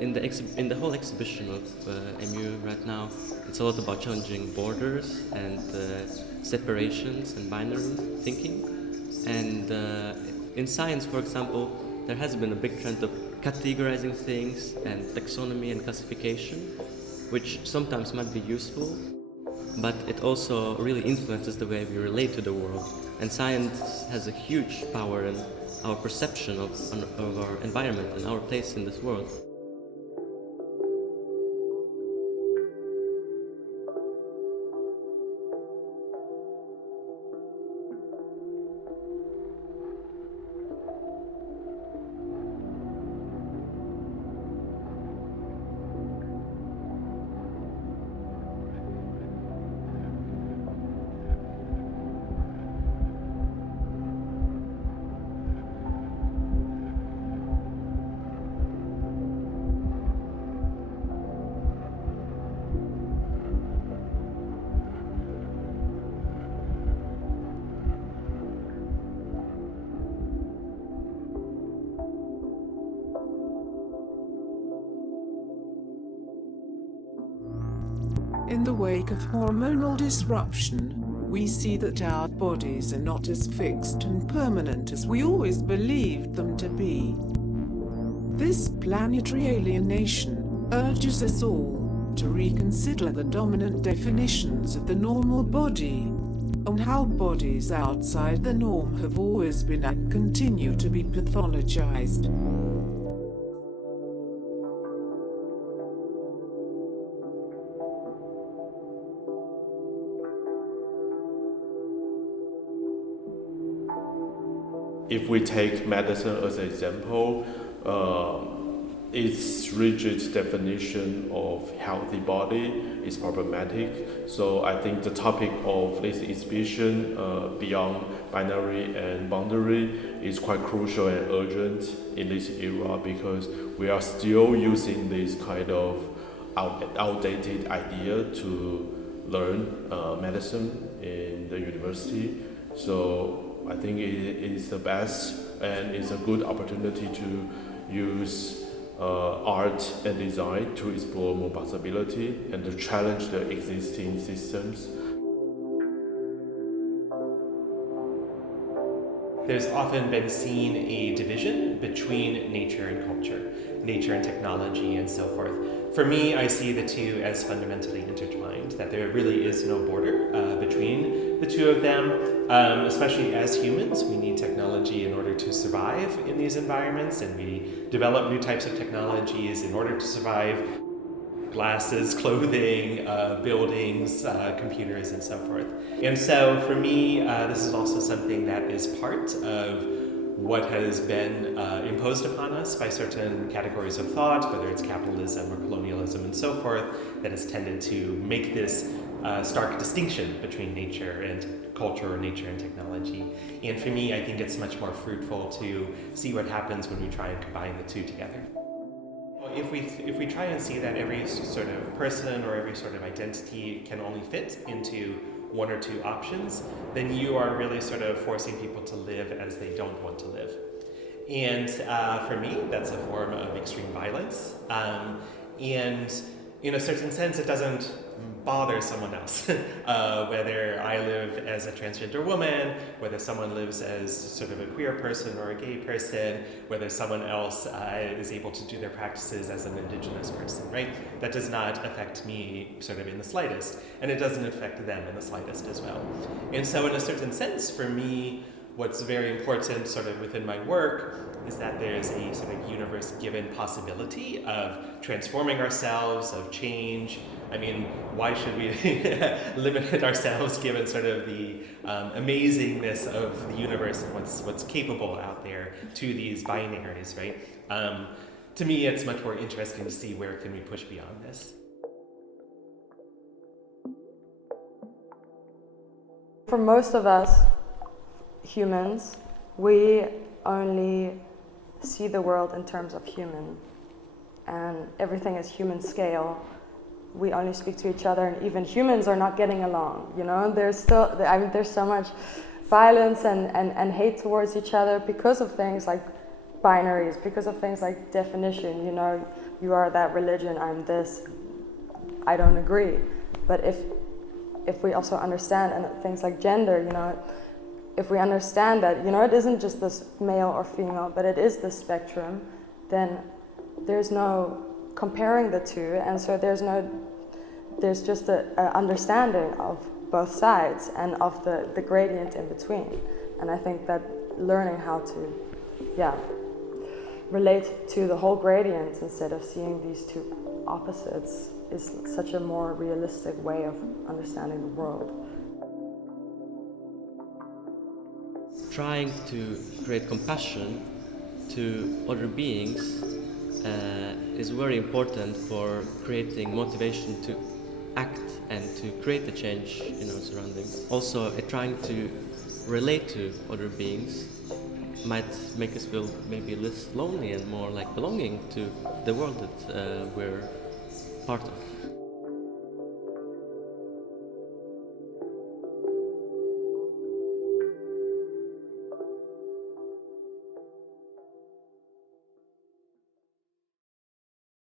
in the whole exhibition of MU right now, it's a lot about challenging borders and separations and binary thinking. And in science, for example, there has been a big trend of categorizing things and taxonomy and classification, which sometimes might be useful, but it also really influences the way we relate to the world. And science has a huge power in our perception of our environment and our place in this world. In the wake of hormonal disruption, we see that our bodies are not as fixed and permanent as we always believed them to be. This planetary alienation urges us all to reconsider the dominant definitions of the normal body, and how bodies outside the norm have always been and continue to be pathologized. If we take medicine as an example, its rigid definition of healthy body is problematic. So I think the topic of this exhibition, Beyond Binary and Boundary, is quite crucial and urgent in this era, because we are still using this kind of outdated idea to learn medicine in the university. So I think it is the best, and it's a good opportunity to use art and design to explore more possibility and to challenge the existing systems. There's often been seen a division between nature and culture, nature and technology, and so forth. For me, I see the two as fundamentally intertwined, that there really is no border between the two of them. Especially as humans, we need technology in order to survive in these environments, and we develop new types of technologies in order to survive. Glasses, clothing, buildings, computers, and so forth. And so for me, this is also something that is part of what has been imposed upon us by certain categories of thought, whether it's capitalism or colonialism and so forth, that has tended to make this stark distinction between nature and culture, or nature and technology. And for me, I think it's much more fruitful to see what happens when we try and combine the two together. If we try and see that every sort of person or every sort of identity can only fit into one or two options, then you are really sort of forcing people to live as they don't want to live. And for me, that's a form of extreme violence. And in a certain sense, it doesn't bother someone else. Whether I live as a transgender woman, whether someone lives as sort of a queer person or a gay person, whether someone else is able to do their practices as an indigenous person, right? That does not affect me sort of in the slightest, and it doesn't affect them in the slightest as well. And so in a certain sense, for me, what's very important sort of within my work is that there's a sort of universe-given possibility of transforming ourselves, of change. I mean, why should we limit ourselves given sort of the amazingness of the universe and what's capable out there to these binaries, right? To me, it's much more interesting to see where can we push beyond this. For most of us humans, we only see the world in terms of human, and everything is human scale. We only speak to each other, and even humans are not getting along, you know? There's so much violence and hate towards each other because of things like binaries, because of things like definition. You know, you are that religion, I'm this. I don't agree. But if we also understand, and things like gender, you know, if we understand that, you know, it isn't just this male or female, but it is the spectrum, then there's no comparing the two, and so there's just a understanding of both sides and of the gradient in between. And I think that learning how to, relate to the whole gradient instead of seeing these two opposites is such a more realistic way of understanding the world. Trying to create compassion to other beings is very important for creating motivation to act and to create a change in our surroundings. Also, trying to relate to other beings might make us feel maybe less lonely and more like belonging to the world that we're part of.